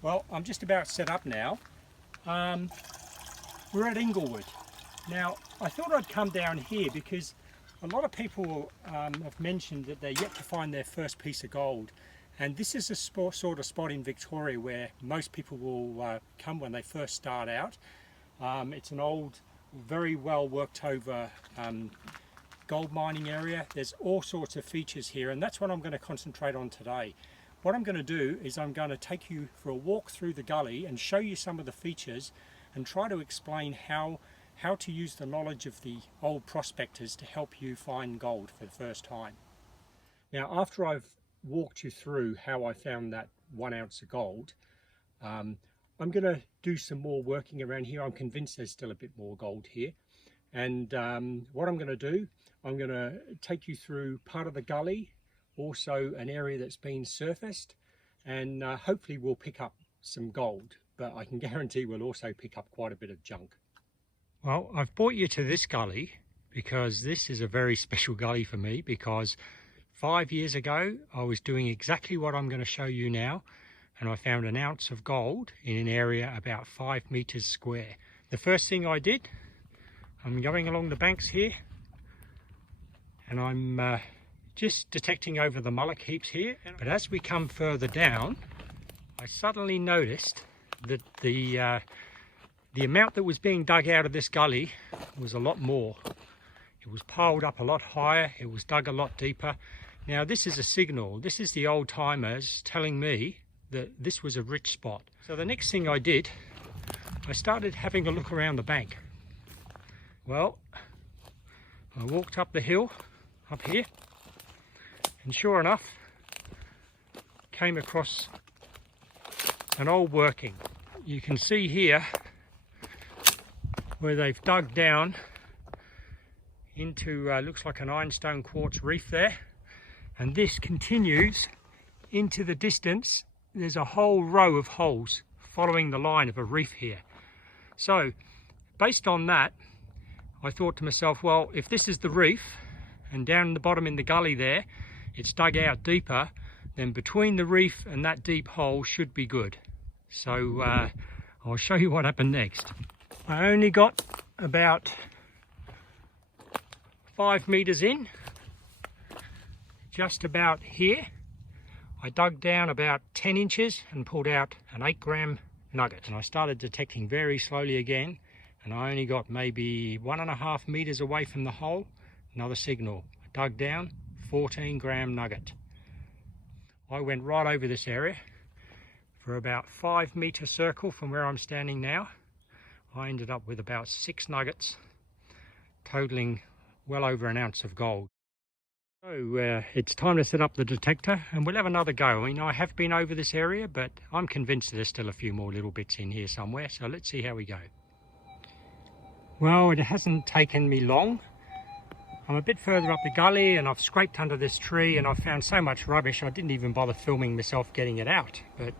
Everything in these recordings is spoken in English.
Well, I'm just about set up now. We're at Inglewood. Now, I thought I'd come down here because a lot of people have mentioned that they're yet to find their first piece of gold. And this is a sort of spot in Victoria where most people will come when they first start out. It's an old, very well worked over gold mining area. There's all sorts of features here, and that's what I'm going to concentrate on today. What I'm going to do is I'm going to take you for a walk through the gully and show you some of the features and try to explain how to use the knowledge of the old prospectors to help you find gold for the first time. Now, after I've walked you through how I found that 1 ounce of gold, I'm going to do some more working around here. I'm convinced there's still a bit more gold here. And what I'm going to do, I'm going to take you through part of the gully, also an area that's been surfaced, and hopefully we'll pick up some gold, but I can guarantee we'll also pick up quite a bit of junk. Well, I've brought you to this gully because this is a very special gully for me, because 5 years ago I was doing exactly what I'm going to show you now, and I found 1 ounce of gold in an area about 5 meters square. The first thing I did, I'm going along the banks here and I'm just detecting over the mullock heaps here. But as we come further down, I suddenly noticed that the amount that was being dug out of this gully was a lot more. It was piled up a lot higher, it was dug a lot deeper. Now this is a signal, this is the old timers telling me that this was a rich spot. So the next thing I did, I started having a look around the bank. Well, I walked up the hill, up here, and sure enough, came across an old working. You can see here where they've dug down into, looks like an ironstone quartz reef there, and this continues into the distance. There's a whole row of holes following the line of a reef here. So based on that, I thought to myself, well, if this is the reef and down the bottom in the gully there it's dug out deeper, then between the reef and that deep hole should be good. So I'll show you what happened next. I only got about 5 meters in, just about here. I dug down about 10 inches and pulled out an 8-gram nugget, and I started detecting very slowly again, and I only got maybe 1.5 meters away from the hole, another signal. I dug down, 14-gram nugget. I went right over this area for about 5 meter circle from where I'm standing now. I ended up with about 6 nuggets, totaling well over 1 ounce of gold. So it's time to set up the detector and we'll have another go. I mean, I have been over this area, but I'm convinced there's still a few more little bits in here somewhere, so let's see how we go. Well, it hasn't taken me long. I'm a bit further up the gully and I've scraped under this tree and I've found so much rubbish I didn't even bother filming myself getting it out. But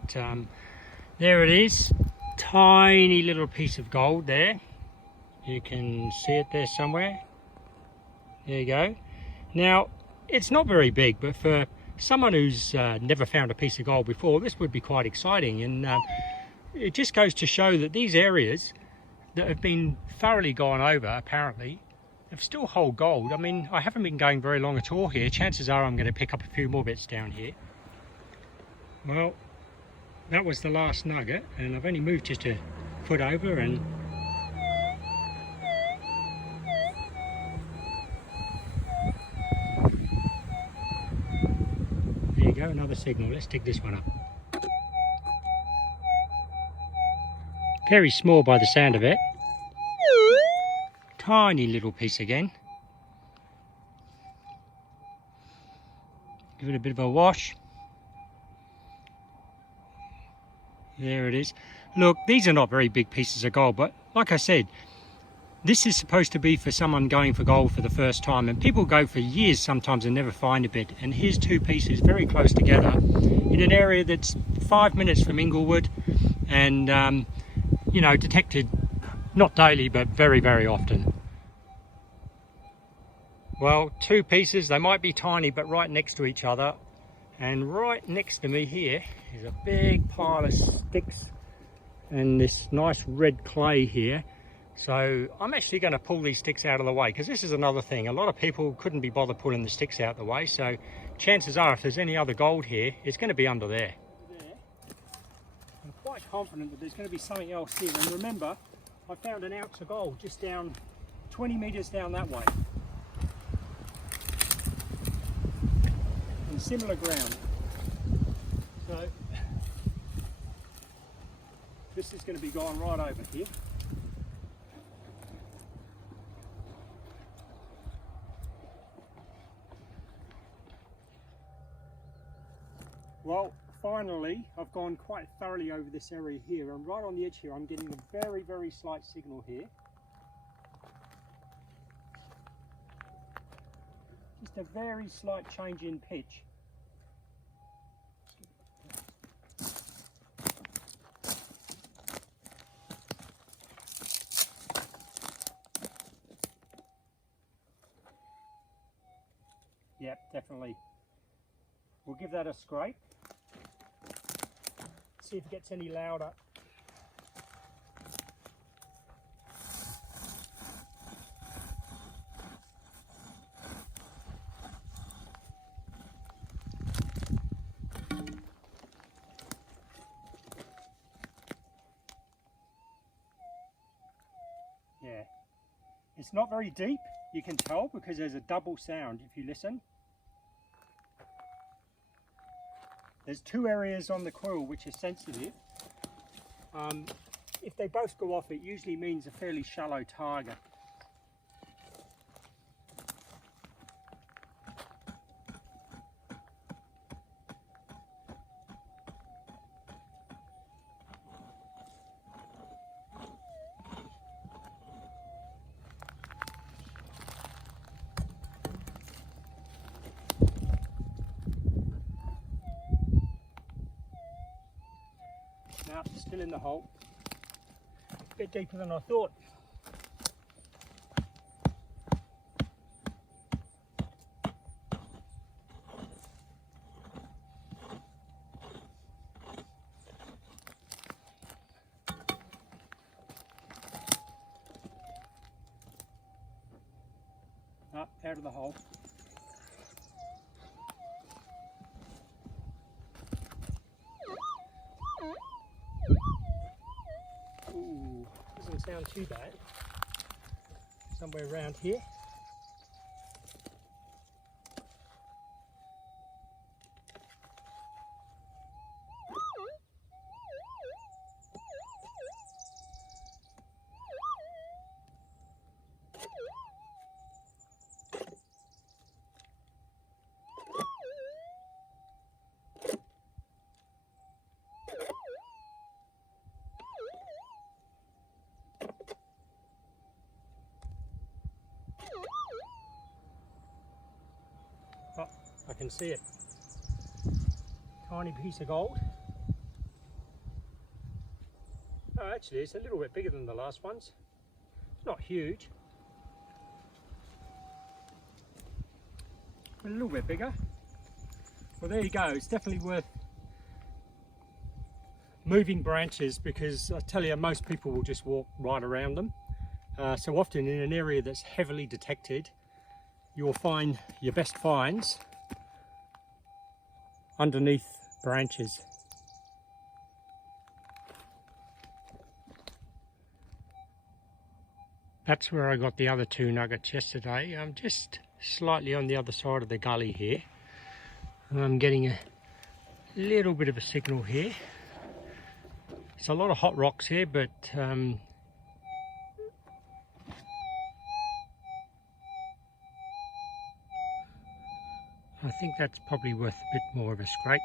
there it is, tiny little piece of gold there. You can see it there somewhere. There you go. Now, it's not very big, but for someone who's never found a piece of gold before, this would be quite exciting. And it just goes to show that these areas that have been thoroughly gone over, apparently, have still hold gold. I mean, I haven't been going very long at all here. Chances are I'm going to pick up a few more bits down here. Well, that was the last nugget, and I've only moved just a foot over, and there you go, another signal. Let's dig this one up. Very small by the sound of it. Tiny little piece again. Give it a bit of a wash. There it is. Look, these are not very big pieces of gold, but like I said, this is supposed to be for someone going for gold for the first time, and people go for years sometimes and never find a bit. And here's 2 pieces very close together in an area that's 5 minutes from Inglewood, and you know, detected not daily but very, very often. Well, 2 pieces, they might be tiny, but right next to each other, And right next to me here is a big pile of sticks and this nice red clay here. So I'm actually going to pull these sticks out of the way, because this is another thing. A lot of people couldn't be bothered pulling the sticks out of the way, so chances are if there's any other gold here, it's going to be under there. I'm quite confident that there's going to be something else here. And remember, I found an ounce of gold just down 20 metres down that way. In similar ground. So this is going to be going right over here. Well, finally, I've gone quite thoroughly over this area here, and right on the edge here, I'm getting a very, very slight signal here. Just a very slight change in pitch. Yep, definitely. We'll give that a scrape. See if it gets any louder. Yeah, it's not very deep, you can tell, because there's a double sound if you listen. There's two areas on the quill which are sensitive. If they both go off, it usually means a fairly shallow target. Now, still in the hole. A bit deeper than I thought. Up, out of the hole. Ooh, doesn't sound too bad. Somewhere around here. Oh, I can see it. Tiny piece of gold. Oh, actually, it's a little bit bigger than the last ones. It's not huge, but a little bit bigger. Well, there you go. It's definitely worth moving branches, because I tell you, most people will just walk right around them. So often in an area that's heavily detected, you'll find your best finds underneath branches. That's where I got the other two nuggets yesterday. I'm just slightly on the other side of the gully here. I'm getting a little bit of a signal here. It's a lot of hot rocks here, but I think that's probably worth a bit more of a scrape.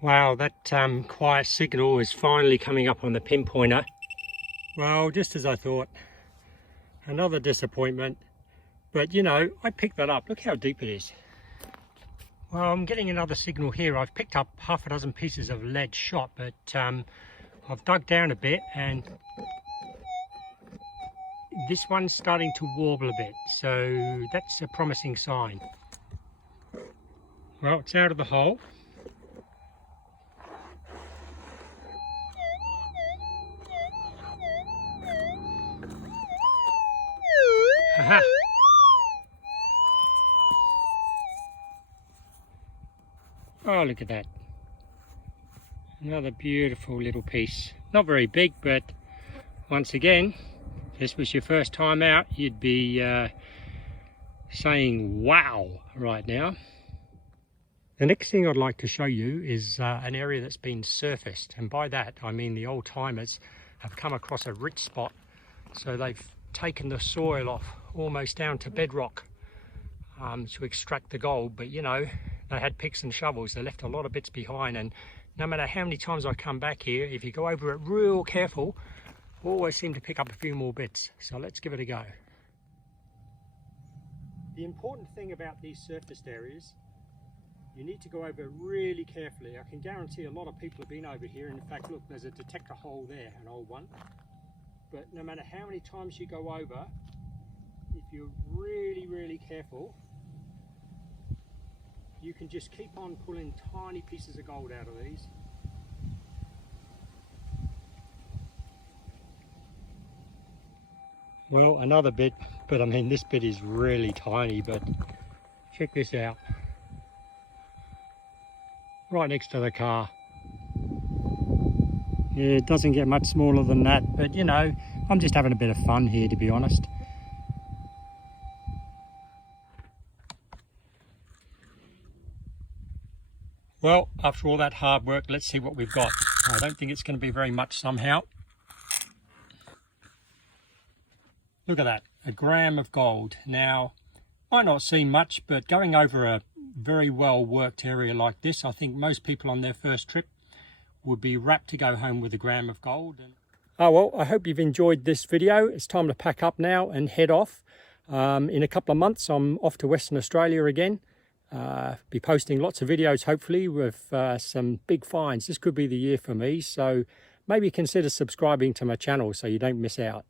Wow, that quiet signal is finally coming up on the pinpointer. Well, just as I thought. Another disappointment. But you know, I picked that up. Look how deep it is. Well, I'm getting another signal here. I've picked up half a dozen pieces of lead shot, but I've dug down a bit and this one's starting to warble a bit, so that's a promising sign. Well, it's out of the hole. Aha! Oh, look at that. Another beautiful little piece. Not very big, but once again, if this was your first time out, you'd be saying wow right now. The next thing I'd like to show you is an area that's been surfaced, and by that I mean the old timers have come across a rich spot, so they've taken the soil off almost down to bedrock to extract the gold. But you know, they had picks and shovels, they left a lot of bits behind, and no matter how many times I come back here, if you go over it real careful, always seem to pick up a few more bits. So let's give it a go. The important thing about these surfaced areas, you need to go over it really carefully. I can guarantee a lot of people have been over here. In fact, look, there's a detector hole there, an old one. But no matter how many times you go over, if you're really, really careful, you can just keep on pulling tiny pieces of gold out of these. Well, another bit, but I mean this bit is really tiny, but check this out. Right next to the car. Yeah, it doesn't get much smaller than that, but you know, I'm just having a bit of fun here, to be honest. Well, after all that hard work, let's see what we've got. I don't think it's going to be very much somehow. Look at that, a gram of gold. Now, might not seem much, but going over a very well worked area like this, I think most people on their first trip would be rapt to go home with a gram of gold. Oh well, I hope you've enjoyed this video. It's time to pack up now and head off. In a couple of months I'm off to Western Australia again. Be posting lots of videos hopefully with some big finds. This could be the year for me, so maybe consider subscribing to my channel so you don't miss out.